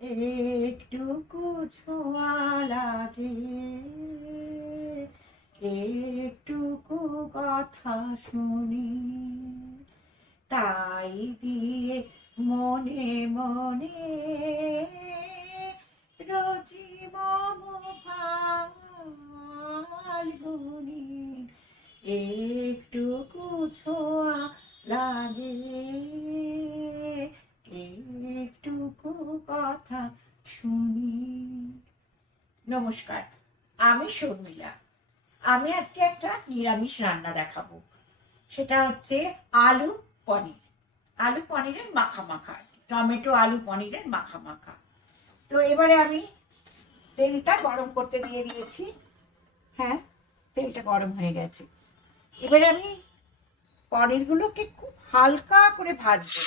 একটুকু ছোঁয়া লাগে, একটুকু কথা শুনি, তাই দিয়ে মনে মনে রোজি মম ফাল্গুনি, একটুকু ছোঁয়া লাগে, একটুকু কথা শুনি। নমস্কার, আমি শর্মিলা। আমি আজকে একটা নিরামিষ রান্না দেখাবো। সেটা হচ্ছে আলু পনির। আলু পনিরের মাখা মাখা, টমেটো আলু পনিরের মাখা মাখা। তো এবারে আমি তেলটা গরম করতে দিয়ে দিয়েছি। হ্যাঁ, তেলটা গরম হয়ে গেছে। এবারে আমি পনিরগুলোকে খুব হালকা করে ভাজবো।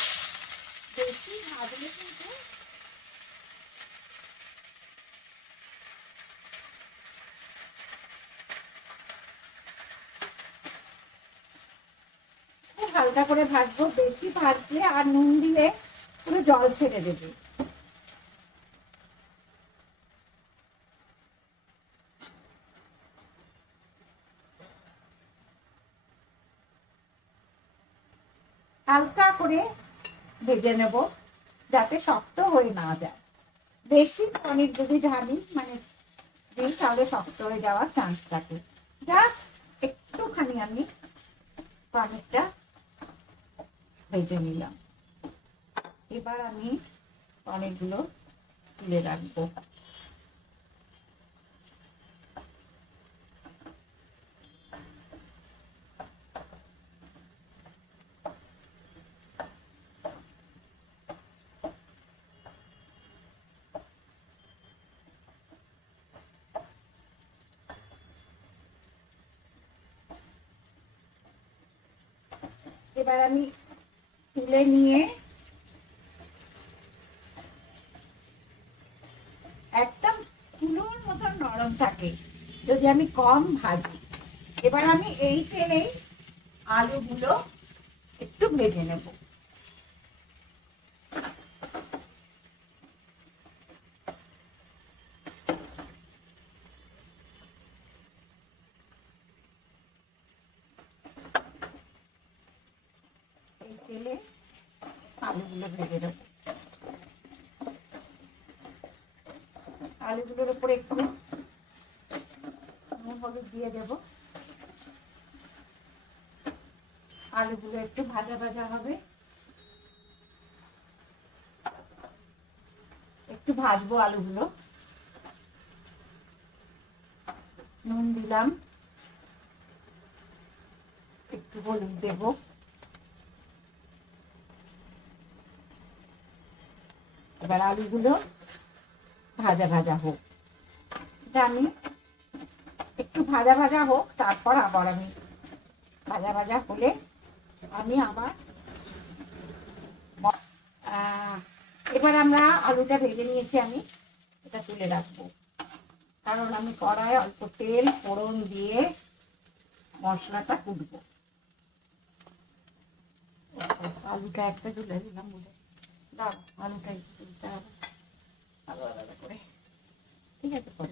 বেশি ভাজলে কিন্তু খুব হালকা করে ভাজবো। বেশি ভাজলে আর নুন দিলে পুরো জল ছেড়ে দেবে। হালকা করে ভেজে নেব, যাতে শক্ত হয়ে না যায়। বেশি পনির যদি ঢালি দিই, তাহলে শক্ত হয়ে যাওয়ার চান্স থাকে। জাস্ট একটুখানি আমি পনিরটা ভেজে নিলাম। এবার আমি পনিরগুলো তুলে রাখবো। এবার আমি তুলে নিয়ে একদম তুলোর মতো নরম থাকে যদি আমি কম ভাজি। এবার আমি এই তেলেই আলুগুলো একটু ভেজে নেব। এই তেলে আলুগুলো ভেজে নেব। আলুগুলোর উপরে একটু নুন হলুদ দিয়ে দেব। আলুগুলো একটু ভাজা ভাজা হবে, একটু ভাজবো আলুগুলো। নুন দিলাম, একটু হলুদ দেব। এবার আলুগুলো ভাজা ভাজা হোক। এটা আমি একটু ভাজা ভাজা হোক, তারপর আবার আমি ভাজা ভাজা হলে আমি আবার এবার আমরা আলুটা ভেজে নিয়েছি, আমি এটা তুলে রাখবো। কারণ আমি কড়ায় অল্প তেল ফোড়ন দিয়ে মশলাটা কুটবো। আলুটা একটা তুলে দিলাম বলে দাও, আলুটা একটু তুলতে হবে আলাদা আলাদা করে। ঠিক আছে, পরে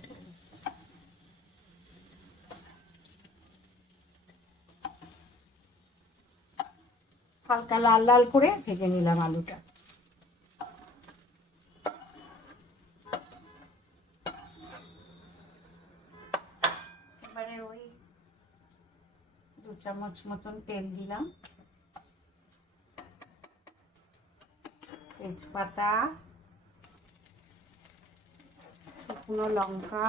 হালকা লাল লাল করে ভেজে নিলাম আলুটা। এবারে ওই 2 চামচ মতন তেল দিলাম। তেজপাতা, শুকনো লঙ্কা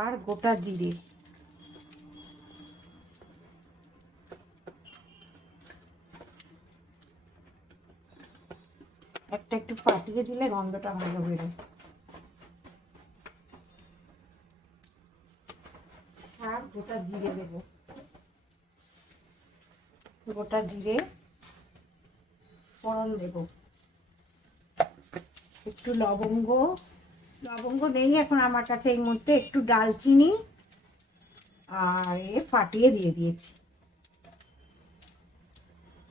আর গোটা জিরে। একটা একটু ফাটিয়ে দিলে গন্ধটা ভালো বেরোয়। আর গোটা জিরে দেব। গোটা জিরে ফোড়ন দেব। একটু লবঙ্গ, লবঙ্গ নেই এখন আমার কাছে এই মুহূর্তে, একটু ডালচিনি আর ফাটিয়ে দিয়ে দিয়েছি,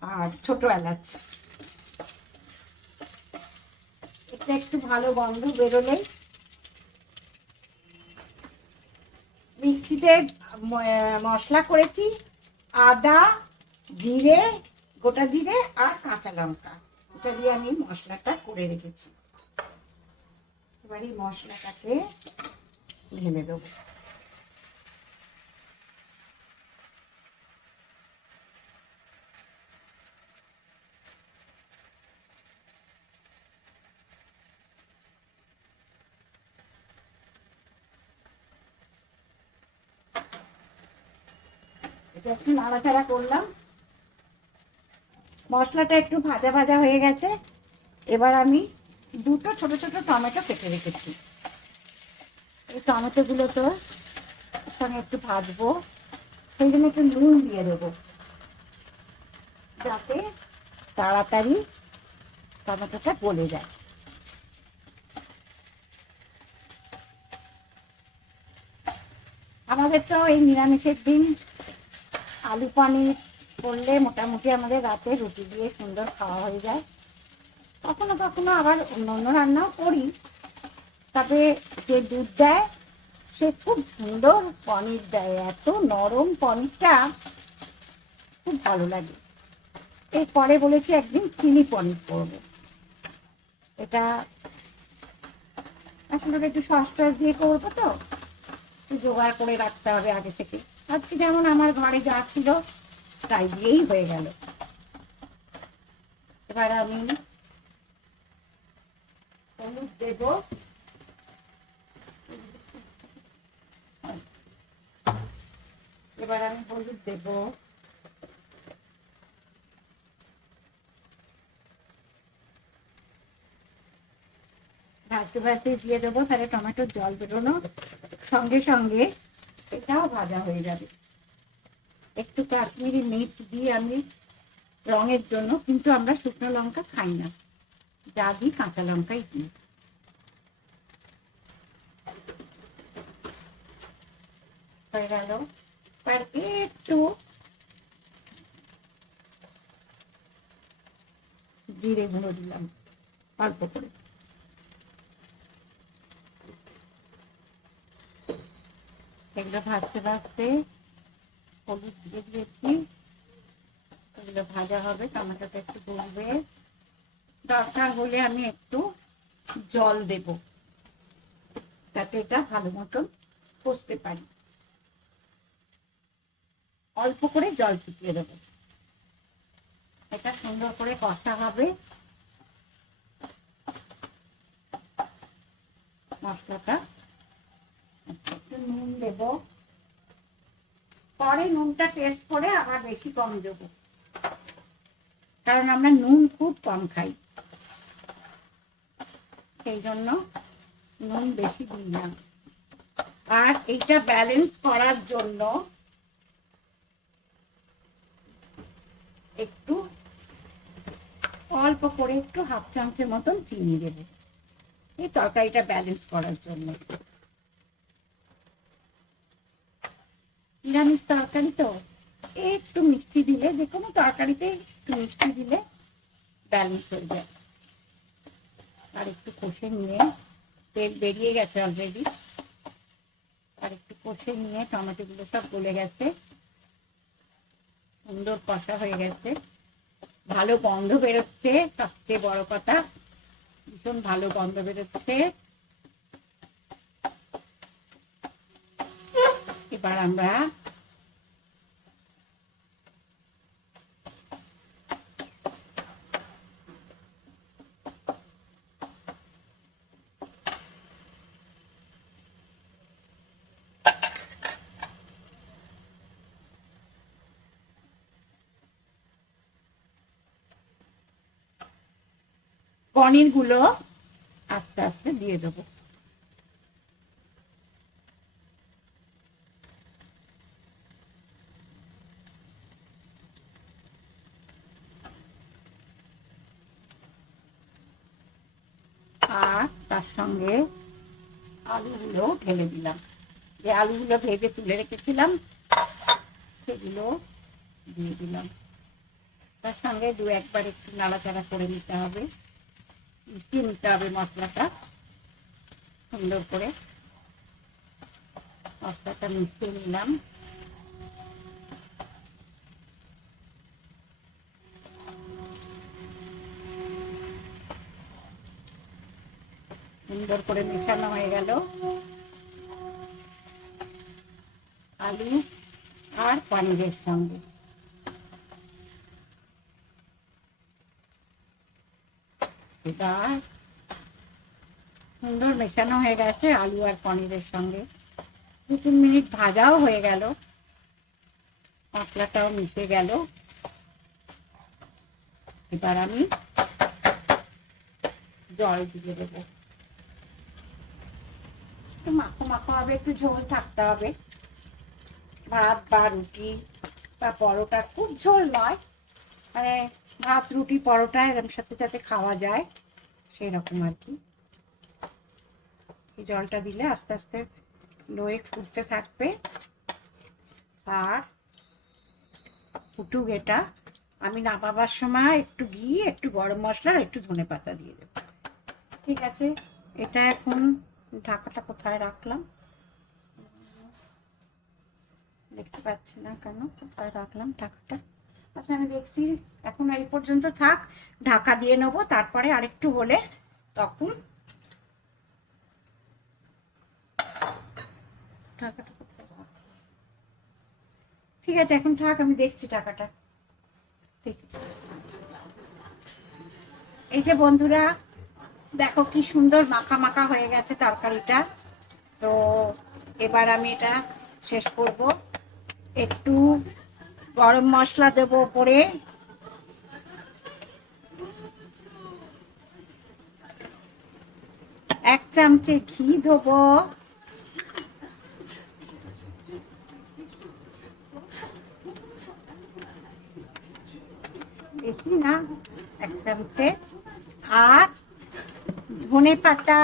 আর ছোট এলাচ। একটু ভালো গন্ধ বেরোলেই মিক্সিতে মশলা করেছি, আদা, জিরে, গোটা জিরে আর কাঁচা লঙ্কা, এটা দিয়ে আমি মশলাটা করে রেখেছি। এবার এই মশলাটাকে ঢেলে দেবো। এটা একটু নাড়াচাড়া করলাম, মশলাটা একটু ভাজা ভাজা হয়ে গেছে। এবার আমি দুটো ছোট ছোট টমেটো কেটে রেখেছি, এই টমেটোগুলো তো সঙ্গে একটু ভাজবো, সেই জন্য একটু নুন দিয়ে দেবো যাতে তাড়াতাড়ি টমেটোটা গলে যায়। আমাদের তো এই নিরামিষের দিন আলু পনির করলে মোটামুটি আমাদের রাতে রুটি দিয়ে সুন্দর খাওয়া হয়ে যায়। কখনো কখনো আবার অন্য অন্য রান্নাও করি, তবে যে দুধ দেয় সে খুব সুন্দর পনির দেয়, এত নরম পনিরটা খুব ভালো লাগে। এরপরে বলেছি একদিন চিলি পনির করবো, এটা আসলে একটু সস টস দিয়ে করবো, তো একটু জোগাড় করে রাখতে হবে আগে থেকে। আজকে যেমন আমার ঘরে যা ছিল তাই দিয়েই হয়ে গেল। এবার আমি হলুদ দেব, এবার আমি হলুদ দেব, ভাজতে ভাজতে দিয়ে দেবো, তাহলে টমেটোর জল বেরোনো সঙ্গে সঙ্গে এটাও ভাজা হয়ে যাবে। একটু কাশ্মীরি মির্চ দিয়ে আমি রঙের জন্য, কিন্তু আমরা শুকনো লঙ্কা খাই না, যা দিই কাঁচা লঙ্কাই দিই। হয়ে গেল, আর একটু জিরে গুঁড়ো দিলাম অল্প করে। এগুলো ভাজতে ভাজতে হলুদ দিয়ে দিয়েছি, এগুলো ভাজা হবে, টমেটোটা একটু গলবে, দরকার হলে আমি একটু জল দেব যাতে এটা ভালো মতন কষতে পারি। অল্প করে জল ছিটিয়ে দেবো, এটা সুন্দর করে কষা হবে। মশলাটা একটু নুন দেব, পরে নুনটা টেস্ট করে আবার বেশি কম দেবো, কারণ আমরা নুন খুব কম খাই, সেই জন্য নুন বেশি দিই না। আর এইটা ব্যালেন্স করার জন্য একটু অল্প করে একটু হাফ চামচের মতন চিনি দেবো, এই তরকারিটা ব্যালেন্স করার জন্য। নিরামিষ তরকারি তো একটু মিষ্টি দিলে, যে কোনো তরকারিতে একটু মিষ্টি দিলে ব্যালেন্স হয়ে যায়। আর একটু কষে নিয়ে, তেল বেরিয়ে গেছে অলরেডি, আর একটু কষে নিয়ে টমেটো গুলো সব গলে গেছে, সুন্দর কষা হয়ে গেছে, ভালো গন্ধ বেরোচ্ছে, সবচেয়ে বড় কথা ভীষণ ভালো গন্ধ বেরোচ্ছে। এবার আমরা পনির গুলো আস্তে আস্তে দিয়ে দেবো। আর তার সঙ্গে আলুগুলো ঢেলে দিলাম, যে আলুগুলো ভেজে তুলে রেখেছিলাম সেগুলো দিয়ে দিলাম। তার সঙ্গে দু একবার একটু নাড়াচাড়া করে নিতে হবে, মিশিয়ে নিতে হবে মশলাটা সুন্দর করে। মশলাটা মিশিয়ে নিলাম। সুন্দর করে মেশানো হয়ে গেল আলু আর পনিরের সঙ্গে। এবার সুন্দর মেশানো হয়ে গেছে আলু আর পনিরের সঙ্গে। 2-3 মিনিট ভাজাও হয়ে গেল, মশলাটাও মিশে গেল। এবার আমি জল দিয়ে দেবো। একটু মাখো মাখো হবে, একটু ঝোল থাকতে হবে। ভাত বা রুটি বা পরোটা, খুব ঝোল নয়, মানে ভাত রুটি পরোটা এরকম সাথে সাথে খাওয়া যায় সেরকম আর কি। এই জলটা দিলে আস্তে আস্তে লোয়ে ফুটতে থাকবে। আর ফুটুক এটা। আমি নামাবার সময় একটু ঘি, একটু গরম মশলা আর একটু ধনেপাতা দিয়ে দেব। ঠিক আছে, এটা এখন ঢাকাটা কোথায় রাখলাম দেখতে পাচ্ছি না কেন, কোথায় রাখলাম ঢাকাটা। আচ্ছা আমি দেখছি, এখন এই পর্যন্ত থাক, ঢাকা দিয়ে নেবো। তারপরে আরেকটু হলে তখন ঢাকাটা কোথায়, ঠিক আছে এখন থাক, আমি দেখছি ঢাকাটা। দেখছি। এই যে বন্ধুরা দেখো কি সুন্দর মাখা মাখা হয়ে গেছে তরকারিটা। তো এবার আমি এটা শেষ করব। একটু গরম মশলা দেব উপরে, এক চামচে ঘি দেবো, বেশি না, এক চামচে। আর ধনে পাতা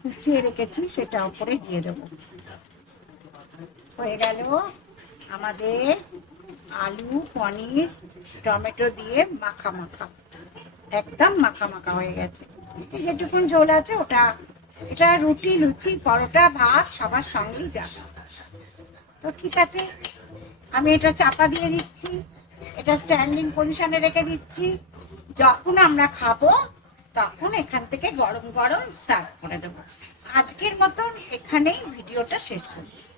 কুচিয়ে রেখেছি সেটা উপরে দিয়ে দেবো। হয়ে গেল আমাদের আলু পনির টমেটো দিয়ে মাখা মাখা, একদম মাখা মাখা হয়ে গেছে। যেটুকুন ঝোল আছে ওটা, এটা রুটি লুচি পরোটা ভাত সবার সঙ্গেই যাবে। তো ঠিক আছে, আমি এটা চাপা দিয়ে দিচ্ছি, এটা স্ট্যান্ডিং পজিশনে রেখে দিচ্ছি। যখন আমরা খাবো তখন এখান থেকে গরম গরম সার্ভ করে দেবো। আজকের মতন এখানেই ভিডিওটা শেষ করছি।